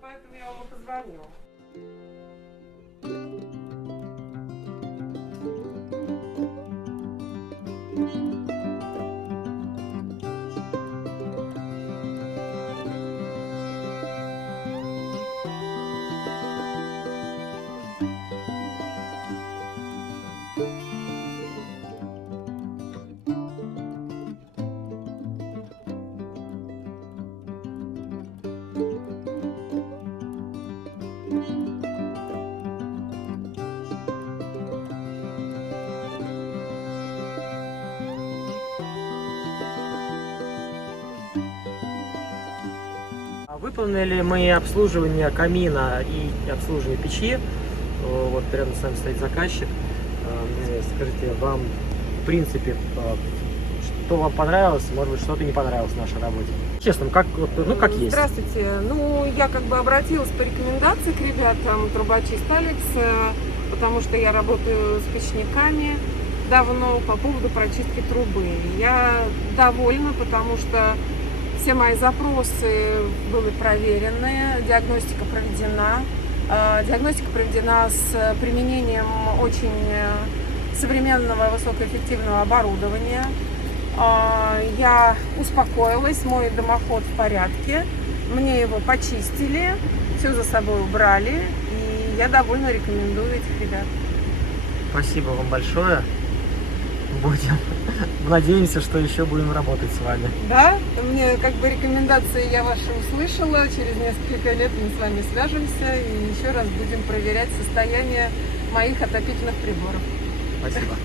Поэтому я вам и позвонила. Выполнили мы обслуживание камина и обслуживание печи. Вот рядом с нами стоит заказчик. Скажите, вам, в принципе, что вам понравилось, может быть, что-то не понравилось в нашей работе? Честно, как есть. Здравствуйте. Я обратилась по рекомендации к ребятам, трубочист Алекс, потому что я работаю с печниками давно по поводу прочистки трубы. Я довольна, потому что все мои запросы были проверены, диагностика проведена. Диагностика проведена с применением очень современного высокоэффективного оборудования. Я успокоилась, мой дымоход в порядке, мне его почистили, все за собой убрали, и я довольно рекомендую этих ребят. Спасибо вам большое. Надеемся, что еще будем работать с вами. Да, мне рекомендации я ваши услышала, через несколько лет мы с вами свяжемся и еще раз будем проверять состояние моих отопительных приборов. Спасибо.